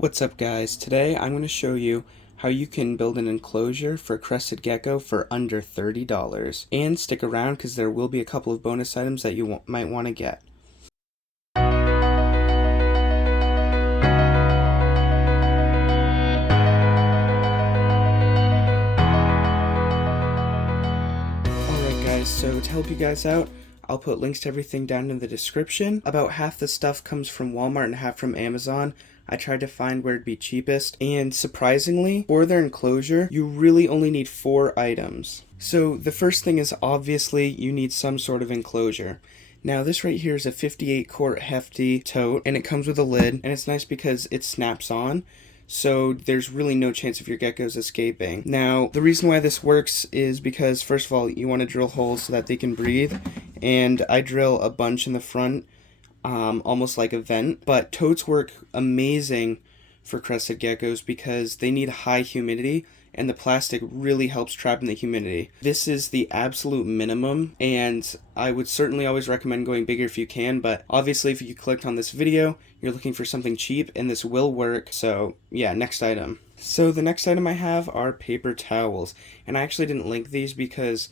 What's up guys? Today I'm going to show you how you can build an enclosure for Crested Gecko for under $30. And stick around because there will be a couple of bonus items that you might want to get. Alright guys, so to help you guys out, I'll put links to everything down in the description. About half the stuff comes from Walmart and half from Amazon. I tried to find where it'd be cheapest, and surprisingly, for their enclosure, you really only need 4 items. So the first thing is obviously you need some sort of enclosure. Now this right here is a 58 quart hefty tote, and it comes with a lid, and it's nice because it snaps on. So there's really no chance of your geckos escaping. Now, the reason why this works is because, first of all, you want to drill holes so that they can breathe, and I drill a bunch in the front, almost like a vent. But totes work amazing for crested geckos because they need high humidity, and the plastic really helps trap in the humidity. This is the absolute minimum, and I would certainly always recommend going bigger if you can, but obviously if you clicked on this video, you're looking for something cheap, and this will work. So yeah, next item. So the next item I have are paper towels, and I actually didn't link these because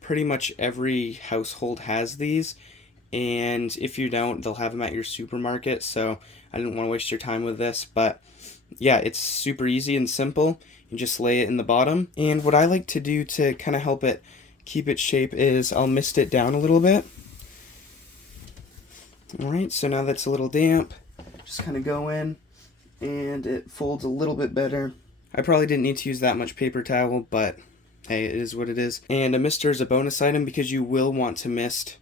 pretty much every household has these, and if you don't, they'll have them at your supermarket, so I didn't want to waste your time with this. But yeah, it's super easy and simple. You just lay it in the bottom, and what I like to do to kind of help it keep its shape is I'll mist it down a little bit. Alright, so now that's a little damp, just kind of go in, and it folds a little bit better. I probably didn't need to use that much paper towel, but hey, it is what it is. And a mister is a bonus item because you will want to mist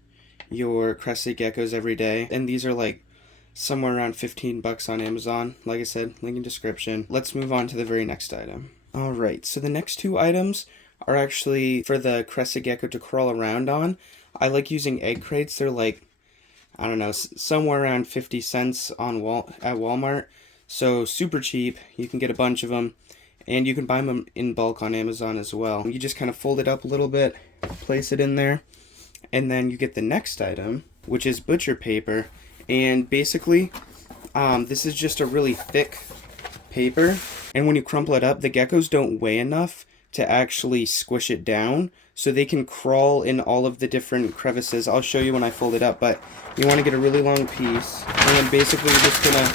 your crested geckos every day, and these are like somewhere around 15 bucks on Amazon. Like I said, link in description. Let's move on to the very next item. Alright, so the next 2 items are actually for the crested gecko to crawl around on. I like using egg crates. They're like, I don't know, somewhere around 50 cents on at Walmart. So super cheap. You can get a bunch of them, and you can buy them in bulk on Amazon as well. You just kind of fold it up a little bit, place it in there, and then you get the next item, which is butcher paper. And basically, this is just a really thick paper, and when you crumple it up, the geckos don't weigh enough to actually squish it down, so they can crawl in all of the different crevices. I'll show you when I fold it up, but you want to get a really long piece, and then basically you're just gonna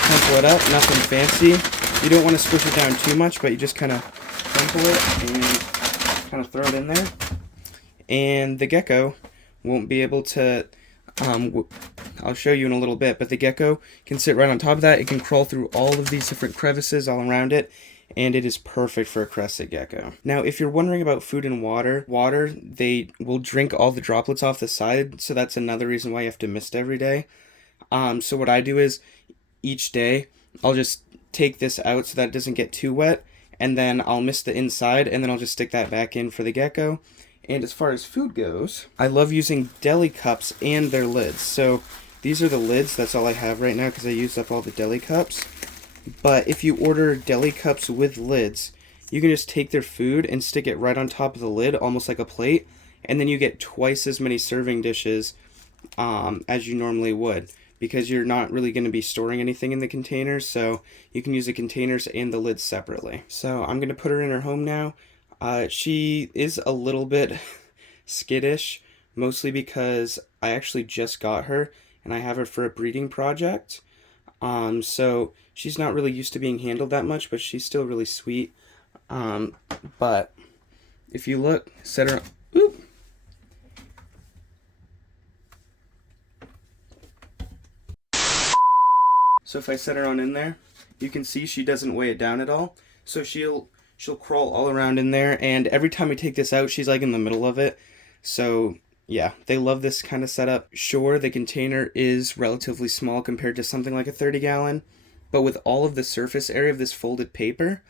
crumple it up, nothing fancy. You don't want to squish it down too much, but you just kind of crumple it and kind of throw it in there, and the gecko won't be able to I'll show you in a little bit, but the gecko can sit right on top of that. It can crawl through all of these different crevices all around it, and it is perfect for a crested gecko. Now, if you're wondering about food and water, they will drink all the droplets off the side, so that's another reason why you have to mist every day. So what I do is, each day, I'll just take this out so that it doesn't get too wet, and then I'll mist the inside, and then I'll just stick that back in for the gecko. And as far as food goes, I love using deli cups and their lids. So these are the lids. That's all I have right now because I used up all the deli cups. But if you order deli cups with lids, you can just take their food and stick it right on top of the lid, almost like a plate, and then you get twice as many serving dishes as you normally would, because you're not really going to be storing anything in the containers, so you can use the containers and the lids separately. So I'm going to put her in her home now. She is a little bit skittish, mostly because I actually just got her, and I have her for a breeding project. So she's not really used to being handled that much, but she's still really sweet. But if you look, set her, oop. So if I set her on in there, you can see she doesn't weigh it down at all. So she'll crawl all around in there, and every time we take this out, she's like in the middle of it. So yeah, they love this kind of setup. Sure, the container is relatively small compared to something like a 30-gallon, but with all of the surface area of this folded paper,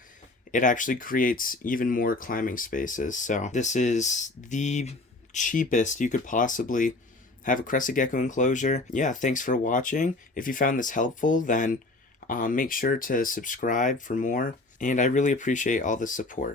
it actually creates even more climbing spaces. So this is the cheapest you could possibly have a crested gecko enclosure. Yeah, thanks for watching. If you found this helpful, then make sure to subscribe for more. And I really appreciate all the support.